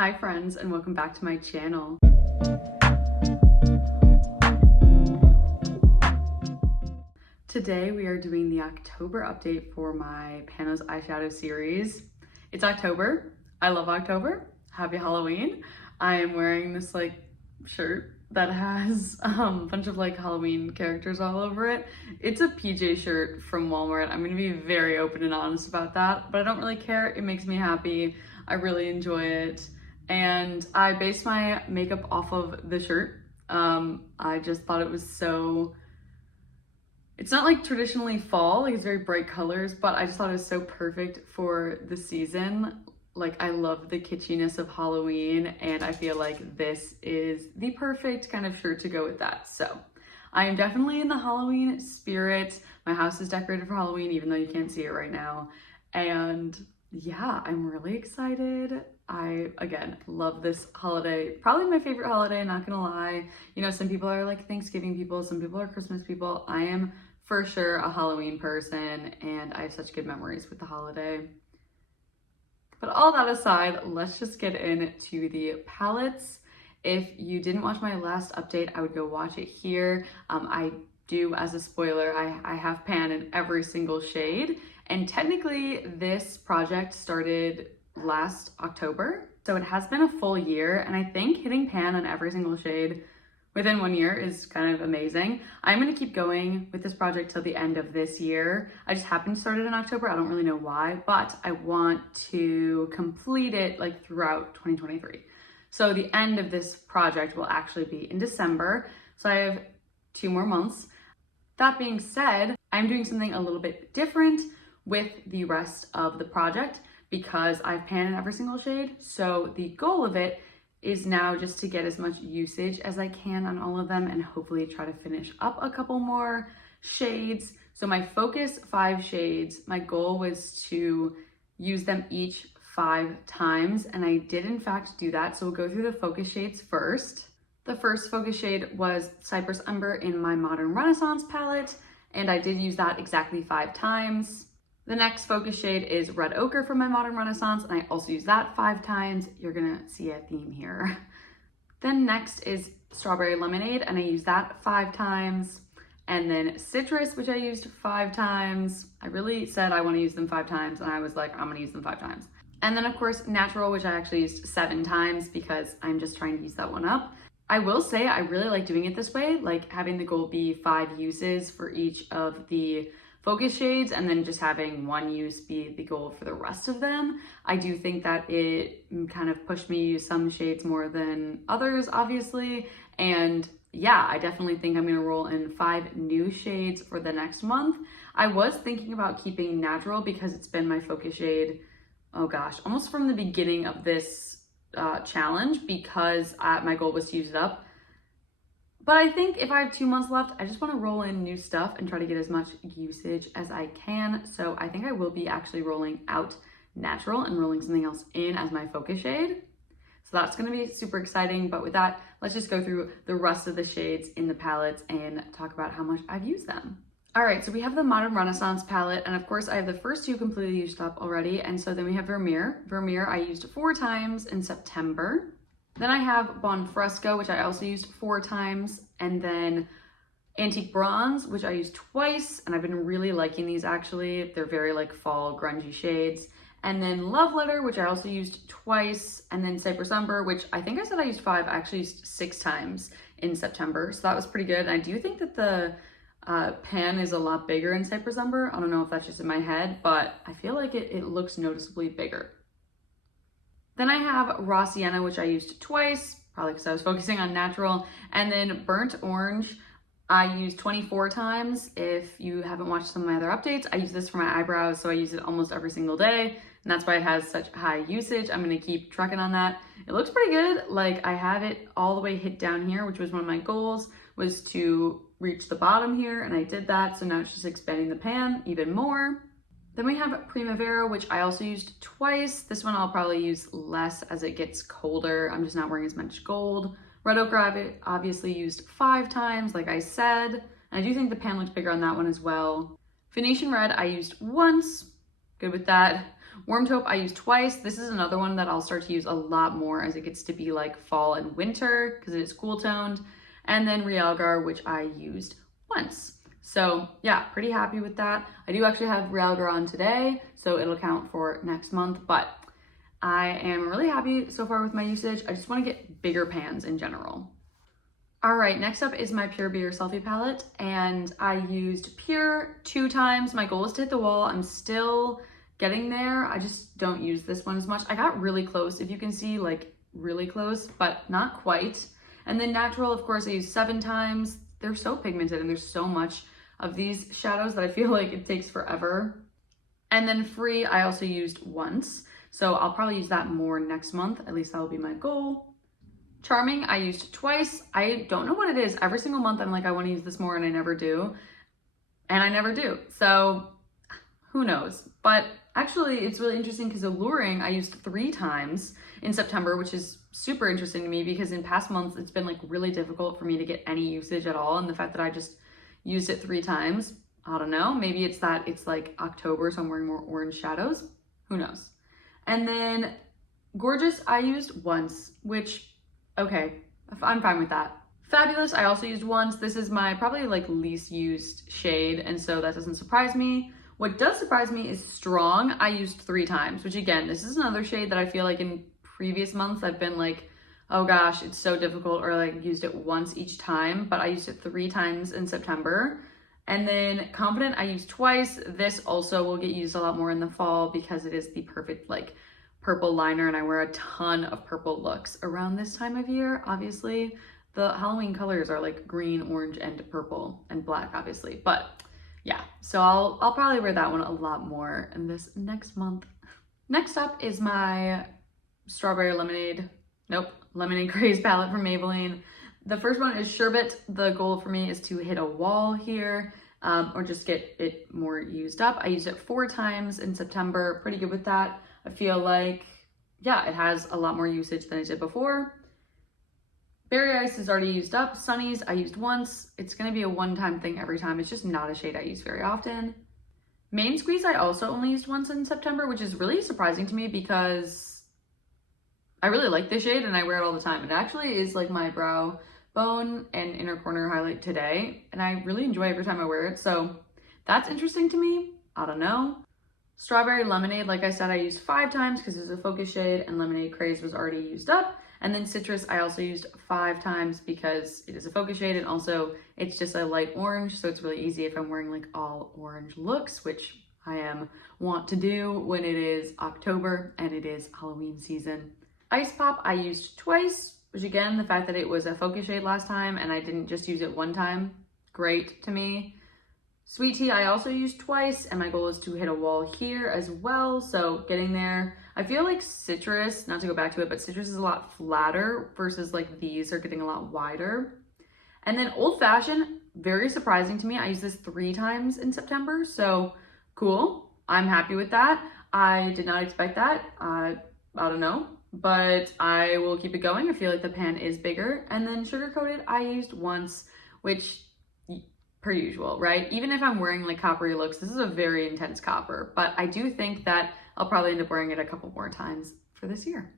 Hi friends, and welcome back to my channel. Today we are doing the October update for my Panos eyeshadow series. It's October. I love October. Happy Halloween. I am wearing this shirt that has a bunch of Halloween characters all over it. It's a PJ shirt from Walmart. I'm gonna be very open and honest about that, but I don't really care. It makes me happy. I really enjoy it. And I based my makeup off of the shirt. I just thought it was so, it's not like traditionally fall, it's very bright colors, but I just thought it was so perfect for the season. I love the kitschiness of Halloween, and I feel like this is the perfect kind of shirt to go with that. So I am definitely in the Halloween spirit. My house is decorated for Halloween, even though you can't see it right now. And yeah, I'm really excited. I, again, love this holiday. Probably my favorite holiday, not gonna lie. You know, some people are Thanksgiving people, some people are Christmas people. I am for sure a Halloween person, and I have such good memories with the holiday. But all that aside, let's just get into the palettes. If you didn't watch my last update, I would go watch it here. I do, as a spoiler, I have pan in every single shade. And technically this project started last October. So it has been a full year, and I think hitting pan on every single shade within 1 year is kind of amazing. I'm gonna keep going with this project till the end of this year. I just happened to start it in October. I don't really know why, but I want to complete it throughout 2023. So the end of this project will actually be in December. So I have 2 more months. That being said, I'm doing something a little bit different with the rest of the project because I've panned in every single shade. So the goal of it is now just to get as much usage as I can on all of them and hopefully try to finish up a couple more shades. So my focus 5 shades, my goal was to use them each 5 times, and I did in fact do that. So we'll go through the focus shades first. The first focus shade was Cypress Umber in my Modern Renaissance palette, and I did use that exactly 5 times. The next focus shade is Red Ochre from my Modern Renaissance, and I also use that 5 times. You're gonna see a theme here. Then next is Strawberry Lemonade, and I use that 5 times. And then Citrus, which I used 5 times. I really said I wanna use them 5 times, and I was like, I'm gonna use them 5 times. And then of course, Natural, which I actually used 7 times because I'm just trying to use that one up. I will say I really like doing it this way, having the goal be 5 uses for each of the focus shades and then just having 1 use be the goal for the rest of them. I do think that it kind of pushed me to use some shades more than others, obviously. And yeah, I definitely think I'm gonna roll in 5 new shades for the next month. I was thinking about keeping Natural because it's been my focus shade, oh gosh, almost from the beginning of this challenge, because my goal was to use it up. But I think if I have 2 months left, I just want to roll in new stuff and try to get as much usage as I can. So I think I will be actually rolling out Natural and rolling something else in as my focus shade. So that's going to be super exciting. But with that, let's just go through the rest of the shades in the palettes and talk about how much I've used them. All right, so we have the Modern Renaissance palette, and of course I have the first 2 completely used up already. And so then we have Vermeer. Vermeer I used 4 times in September. Then I have Bon Fresco, which I also used 4 times, and then Antique Bronze, which I used twice, and I've been really liking these actually. They're very fall grungy shades. And then Love Letter, which I also used twice, and then Cypress Umber, which I think I said I used 5, I actually used 6 times in September, so that was pretty good. And I do think that the pan is a lot bigger in Cypress Umber. I don't know if that's just in my head, but I feel like it looks noticeably bigger. Then I have Raw Sienna, which I used twice, probably because I was focusing on Natural. And then Burnt Orange, I used 24 times. If you haven't watched some of my other updates, I use this for my eyebrows, so I use it almost every single day. And that's why it has such high usage. I'm gonna keep trucking on that. It looks pretty good. I have it all the way hit down here, which was one of my goals, was to reach the bottom here, and I did that. So now it's just expanding the pan even more. Then we have Primavera, which I also used twice. This one I'll probably use less as it gets colder. I'm just not wearing as much gold. Red Ochre I've obviously used 5 times, like I said. I do think the pan looks bigger on that one as well. Venetian Red I used once, good with that. Warm Taupe I used twice. This is another one that I'll start to use a lot more as it gets to be like fall and winter because it is cool toned. And then Realgar, which I used once. So yeah, pretty happy with that. I do actually have Realgar on today, so it'll count for next month, but I am really happy so far with my usage. I just want to get bigger pans in general. All right, next up is my Pure Be Your Selfie palette, and I used Pure 2 times. My goal is to hit the wall. I'm still getting there. I just don't use this one as much. I got really close, if you can see, like really close, but not quite. And then Natural, of course, I used 7 times. They're so pigmented and there's so much of these shadows that I feel like it takes forever. And then Free, I also used once. So I'll probably use that more next month. At least that will be my goal. Charming, I used twice. I don't know what it is. Every single month I'm like, I want to use this more and I never do. And I never do. So who knows? But actually it's really interesting because Alluring I used 3 times in September, which is super interesting to me because in past months it's been like really difficult for me to get any usage at all. And the fact that I just used it 3 times, I don't know. Maybe it's that it's like October, so I'm wearing more orange shadows. Who knows? And then Gorgeous I used once, which okay, I'm fine with that. Fabulous, I also used once. This is my probably like least used shade, and so that doesn't surprise me. What does surprise me is Strong. I used 3 times, which again, this is another shade that I feel like in previous months I've been like, oh gosh, it's so difficult, or like used it once each time, but I used it 3 times in September. And then Confident I used twice. This also will get used a lot more in the fall because it is the perfect like purple liner, and I wear a ton of purple looks around this time of year. Obviously the Halloween colors are like green, orange, and purple, and black obviously, but yeah, so I'll probably wear that one a lot more in this next month. Next up is my Strawberry Lemonade Craze palette from Maybelline. The first one is Sherbet. The goal for me is to hit a wall here, or just get it more used up. I used it 4 times in September, pretty good with that. I feel like, yeah, it has a lot more usage than it did before. Berry Ice is already used up. Sunnies I used once. It's gonna be a one-time thing every time. It's just not a shade I use very often. Main Squeeze I also only used once in September, which is really surprising to me because I really like this shade and I wear it all the time. It actually is like my brow bone and inner corner highlight today, and I really enjoy every time I wear it, so that's interesting to me. I don't know. Strawberry Lemonade, like I said, I used 5 times because it's a focus shade, and Lemonade Craze was already used up. And then Citrus I also used 5 times because it is a focus shade, and also it's just a light orange, so it's really easy if I'm wearing like all orange looks, which I want to do when it is October and it is Halloween season. Ice Pop I used twice, which again, the fact that it was a focus shade last time and I didn't just use it 1 time, great to me. Sweet Tea I also used twice, and my goal is to hit a wall here as well, so getting there. I feel like Citrus, not to go back to it, but Citrus is a lot flatter versus like these are getting a lot wider. And then Old Fashioned, very surprising to me. I used this 3 times in September, so cool. I'm happy with that. I did not expect that. I don't know, but I will keep it going. I feel like the pan is bigger. And then Sugar Coated I used once, which per usual, right? Even if I'm wearing like coppery looks, this is a very intense copper, but I do think that I'll probably end up wearing it a couple more times for this year.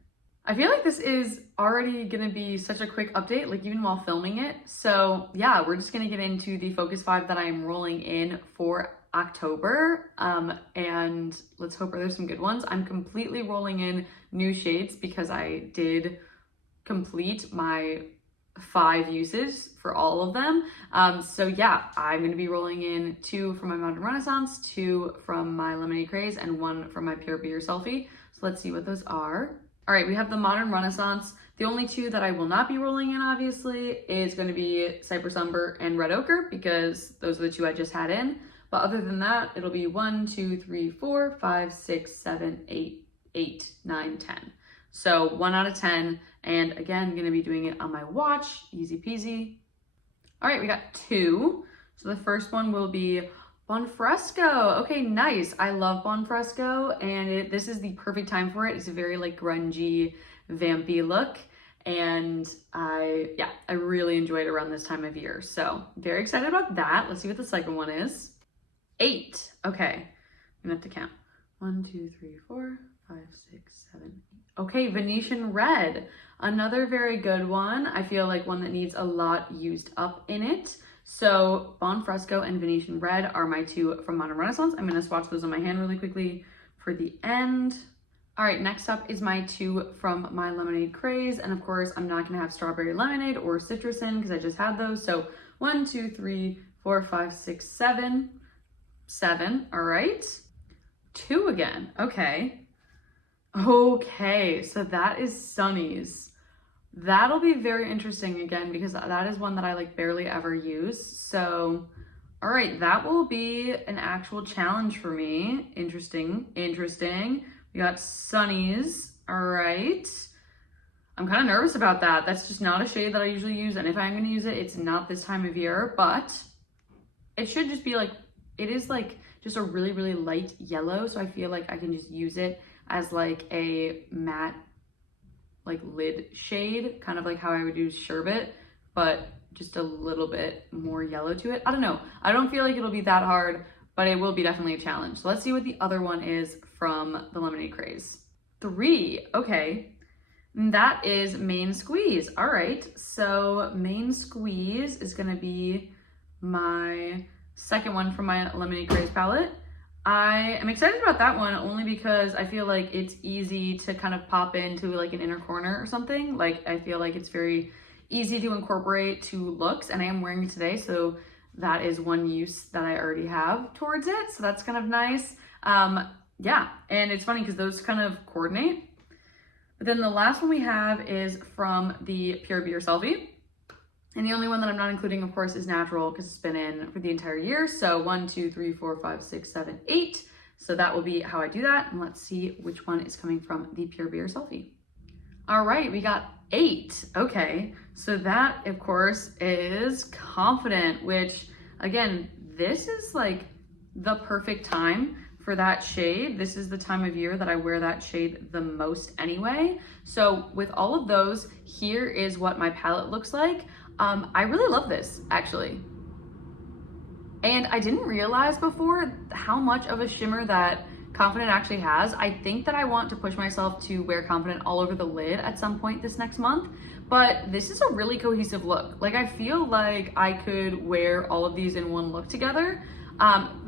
I feel like this is already gonna be such a quick update, like even while filming it. So yeah, we're just gonna get into the Focus 5 that I am rolling in for October, and let's hope there's some good ones. I'm completely rolling in new shades because I did complete my 5 uses for all of them. So yeah, I'm going to be rolling in 2 from my Modern Renaissance, 2 from my Lemonade Craze, and 1 from my Pure Be Your Selfie. So let's see what those are. All right, we have the Modern Renaissance. The only 2 that I will not be rolling in, obviously, is going to be Cypress Umber and Red Ochre, because those are the 2 I just had in. But other than that, it'll be 1, 2, 3, 4, 5, 6, 7, 8, 9, 10. So 1 out of 10. And again, I'm gonna be doing it on my watch, easy peasy. All right, we got 2. So the first one will be Bonfresco. Okay, nice. I love Bonfresco, and this is the perfect time for it. It's a very like grungy, vampy look. And I really enjoy it around this time of year. So very excited about that. Let's see what the second one is. 8, okay, I'm gonna have to count. 1, 2, 3, 4, 5, 6, 7, 8. Okay, Venetian Red. Another very good one. I feel like one that needs a lot used up in it. So Bon Fresco and Venetian Red are my two from Modern Renaissance. I'm going to swatch those on my hand really quickly for the end. All right, next up is my two from my Lemonade Craze. And of course, I'm not going to have strawberry lemonade or citrus in because I just had those. So 1, 2, 3, 4, 5, 6, 7. 7, all right. 2 again, okay. Okay, so that is Sunny's. That'll be very interesting again because that is one that I like barely ever use. So, all right, that will be an actual challenge for me. Interesting. We got Sunny's, all right. I'm kind of nervous about that. That's just not a shade that I usually use. And if I'm gonna use it, it's not this time of year, but it should just be like, it is like just a really, really light yellow. So I feel like I can just use it as like a matte, like lid shade, kind of like how I would use Sherbet, but just a little bit more yellow to it. I don't know. I don't feel like it'll be that hard, but it will be definitely a challenge. So let's see what the other one is from the Lemonade Craze. 3, okay. And that is Main Squeeze. All right, so Main Squeeze is gonna be my second one from my Lemonade Craze palette. I am excited about that one only because I feel like it's easy to kind of pop into like an inner corner or something. Like I feel like it's very easy to incorporate to looks, and I am wearing it today, so that is one use that I already have towards it. So that's kind of nice. Yeah, and it's funny because those kind of coordinate. But then the last one we have is from the Pure Beer Selfie. And the only one that I'm not including, of course, is Natural because it's been in for the entire year. So 1, 2, 3, 4, 5, 6, 7, 8. So that will be how I do that. And let's see which one is coming from the Pure Beer Selfie. All right, we got 8. Okay, so that, of course, is Confident, which, again, this is like the perfect time for that shade. This is the time of year that I wear that shade the most anyway. So with all of those, here is what my palette looks like. I really love this, actually. And I didn't realize before how much of a shimmer that Confident actually has. I think that I want to push myself to wear Confident all over the lid at some point this next month, but this is a really cohesive look. Like I feel like I could wear all of these in one look together.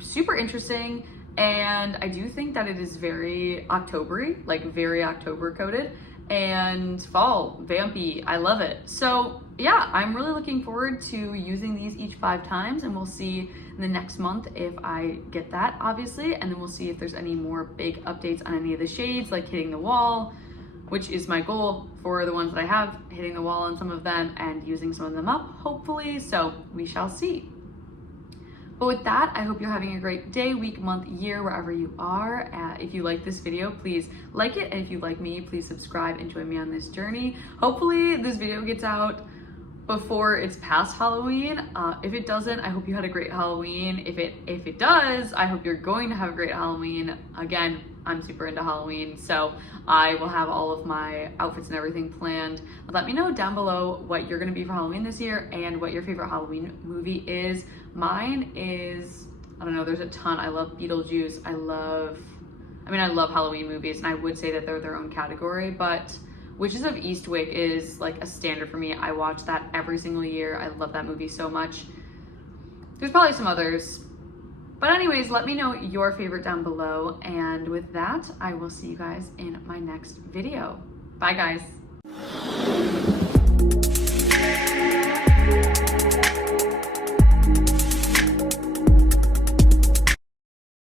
Super interesting. And I do think that it is very October-y, like very October coated and fall, vampy. I love it. So yeah, I'm really looking forward to using these each 5 times, and we'll see in the next month if I get that, obviously, and then we'll see if there's any more big updates on any of the shades, like hitting the wall, which is my goal for the ones that I have, hitting the wall on some of them and using some of them up, hopefully. So we shall see. But with that, I hope you're having a great day, week, month, year, wherever you are. If you like this video, please like it. And if you like me, please subscribe and join me on this journey. Hopefully this video gets out before it's past Halloween. If it doesn't, I hope you had a great Halloween. If it does, I hope you're going to have a great Halloween. Again, I'm super into Halloween, so I will have all of my outfits and everything planned. Let me know down below what you're gonna be for Halloween this year and what your favorite Halloween movie is. Mine is, I don't know, there's a ton. I love Beetlejuice. I love Halloween movies, and I would say that they're their own category, but Witches of Eastwick is like a standard for me. I watch that every single year. I love that movie so much. There's probably some others. But anyways, let me know your favorite down below. And with that, I will see you guys in my next video. Bye, guys.